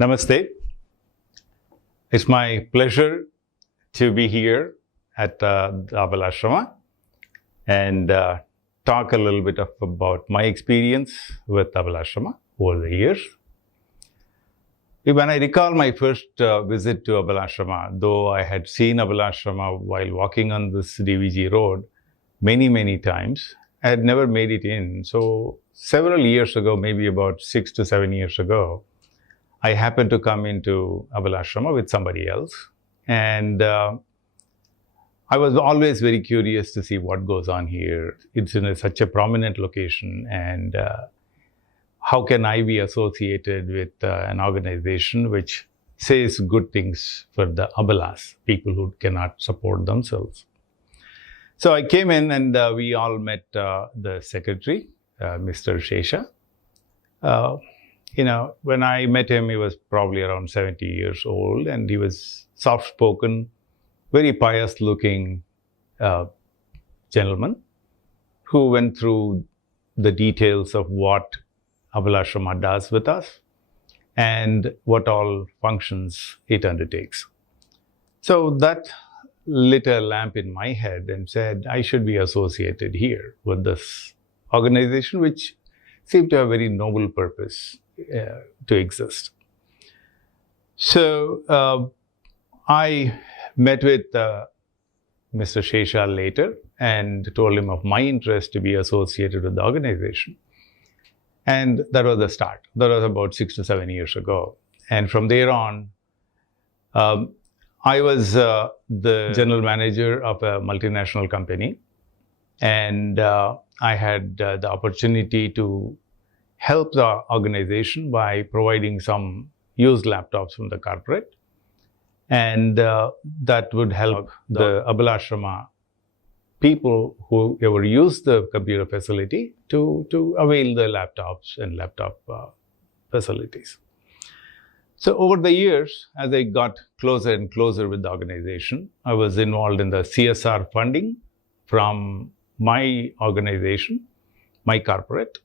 Namaste. It's my pleasure to be here at the Abalashrama and talk a little bit about my experience with Abalashrama over the years. When I recall my first visit to Abalashrama, though I had seen Abalashrama while walking on this DVG road many times, I had never made it in. So several years ago, maybe about 6 to 7 years ago, I happened to come into Abalashrama with somebody else. And I was always very curious to see what goes on here. It's in such a prominent location, and how can I be associated with an organization which says good things for the Abalas, people who cannot support themselves. So I came in and we all met the secretary, Mr. Shesha. When I met him, he was probably around 70 years old, and he was soft-spoken, very pious-looking gentleman who went through the details of what Abalashrama does with us and what all functions it undertakes. So that lit a lamp in my head and said, I should be associated here with this organization, which seemed to have a very noble purpose to exist. So I met with Mr. Shesha later and told him of my interest to be associated with the organization. And that was the start. That was about 6 to 7 years ago. And from there on, I was the general manager of a multinational company. And I had the opportunity to help the organization by providing some used laptops from the corporate. And that would help the Abalashrama people who ever use the computer facility to avail the laptops and laptop facilities. So over the years, as I got closer and closer with the organization, I was involved in the CSR funding from my organization, my corporate.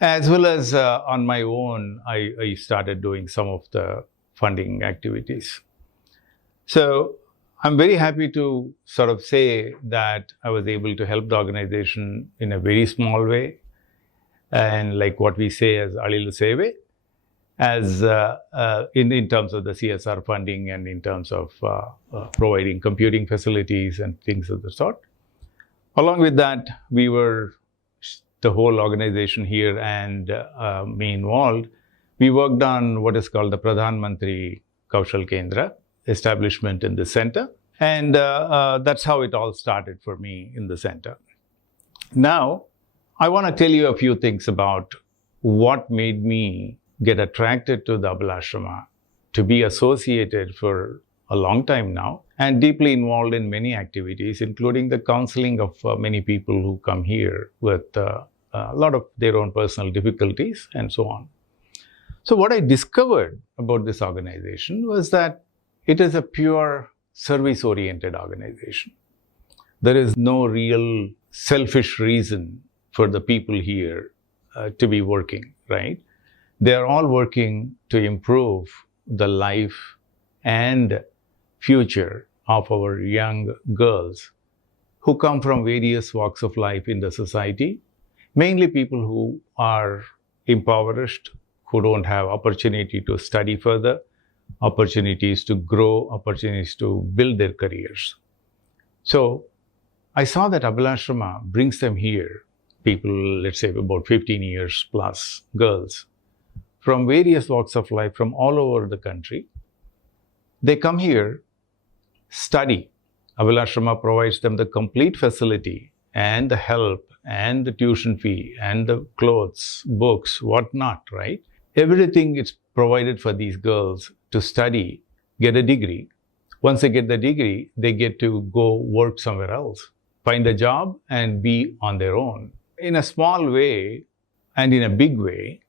As well as on my own, I started doing some of the funding activities. So I'm very happy to sort of say that I was able to help the organization in a very small way, and like what we say as Alilu Seve, as in terms of the CSR funding and in terms of providing computing facilities and things of the sort. Along with that, we were the whole organization here and me involved, we worked on what is called the Pradhan Mantri Kaushal Kendra establishment in the center. And that's how it all started for me in the center. Now, I want to tell you a few things about what made me get attracted to the Abalashrama, to be associated for a long time now, and deeply involved in many activities, including the counseling of many people who come here with a lot of their own personal difficulties and so on. So what I discovered about this organization was that it is a pure service-oriented organization. There is no real selfish reason for the people here to be working, right? They are all working to improve the life and future of our young girls who come from various walks of life in the society, mainly people who are impoverished, who don't have opportunity to study further, opportunities to grow, opportunities to build their careers. So I saw that Abalashrama brings them here, people, let's say about 15 years plus, girls, from various walks of life from all over the country. They come here, study. Abalashrama provides them the complete facility and the help and the tuition fee and the clothes, books, whatnot, right? Everything is provided for these girls to study, get a degree. Once they get the degree, they get to go work somewhere else, find a job and be on their own. In a small way and in a big way,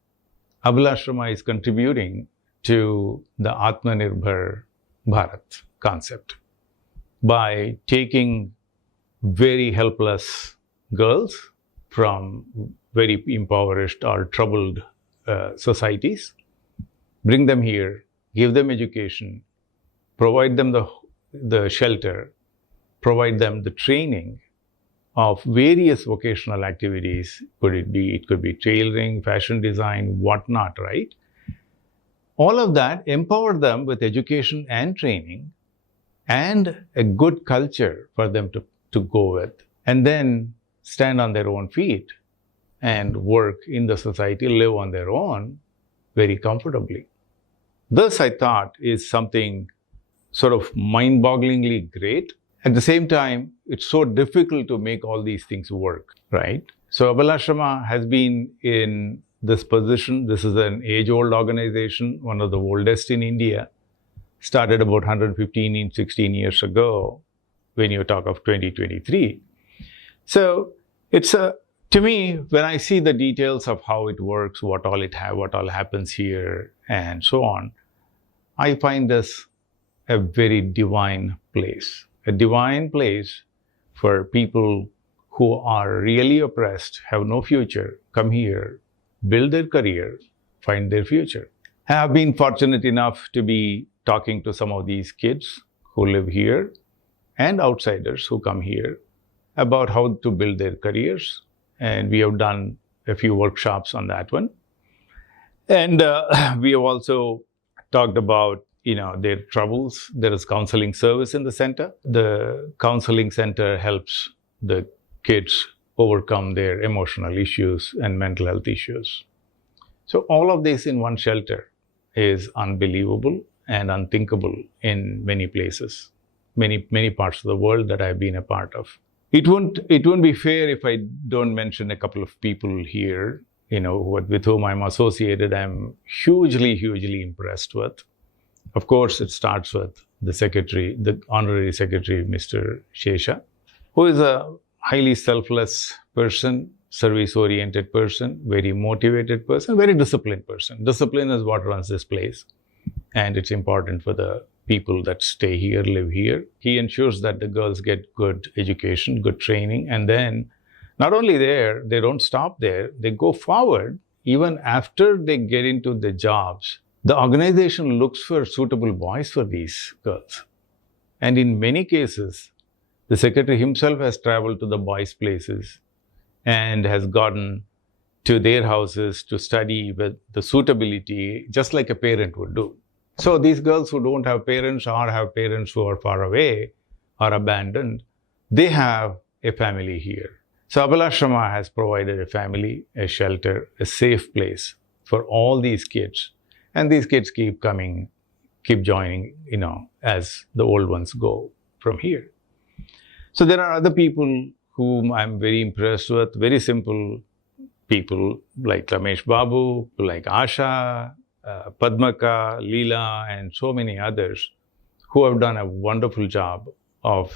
Abalashrama is contributing to the Atmanirbhar Bharat concept by taking very helpless girls from very impoverished or troubled societies bring them here, give them education, provide them the shelter, provide them the training of various vocational activities. It could be tailoring, fashion design, whatnot, right? All of that, empower them with education and training and a good culture for them to go with, and then stand on their own feet and work in the society, live on their own very comfortably. This, I thought, is something sort of mind-bogglingly great. At the same time, it's so difficult to make all these things work, right? So Abalashrama has been in this position. This is an age-old organization, one of the oldest in India. Started about 16 years ago, when you talk of 2023. So it's to me, when I see the details of how it works, what all happens here, and so on, I find this a very divine place. A divine place for people who are really oppressed, have no future, come here, build their career, find their future. I have been fortunate enough to be talking to some of these kids who live here and outsiders who come here about how to build their careers. And we have done a few workshops on that one. And we have also talked about their troubles. There is counseling service in the center. The counseling center helps the kids overcome their emotional issues and mental health issues. So all of this in one shelter is unbelievable and unthinkable in many places, many parts of the world that I've been a part of. It won't be fair if I don't mention a couple of people here, with whom I'm associated. I'm hugely impressed with. Of course, it starts with the honorary secretary, Mr. Shesha, who is a highly selfless person, service-oriented person, very motivated person, very disciplined person. Discipline is what runs this place, and it's important for the people that stay here, live here. He ensures that the girls get good education, good training, and then not only there, they don't stop there, they go forward. Even after they get into the jobs, the organization looks for suitable boys for these girls. And in many cases, the secretary himself has traveled to the boys' places and has gotten to their houses to study with the suitability, just like a parent would do. So these girls who don't have parents or have parents who are far away or abandoned, they have a family here. So Abalashrama has provided a family, a shelter, a safe place for all these kids. And these kids keep joining, as the old ones go from here. So there are other people whom I'm very impressed with, very simple people like Ramesh Babu, like Asha, Padmaka, Leela, and so many others who have done a wonderful job of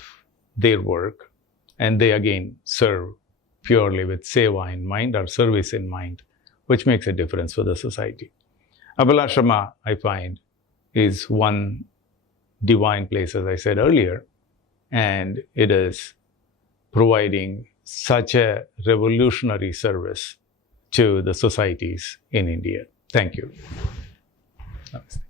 their work. And they again serve purely with seva in mind or service in mind, which makes a difference for the society. Abalashrama, I find, is one divine place, as I said earlier, and it is providing such a revolutionary service to the societies in India. Thank you. Namaste.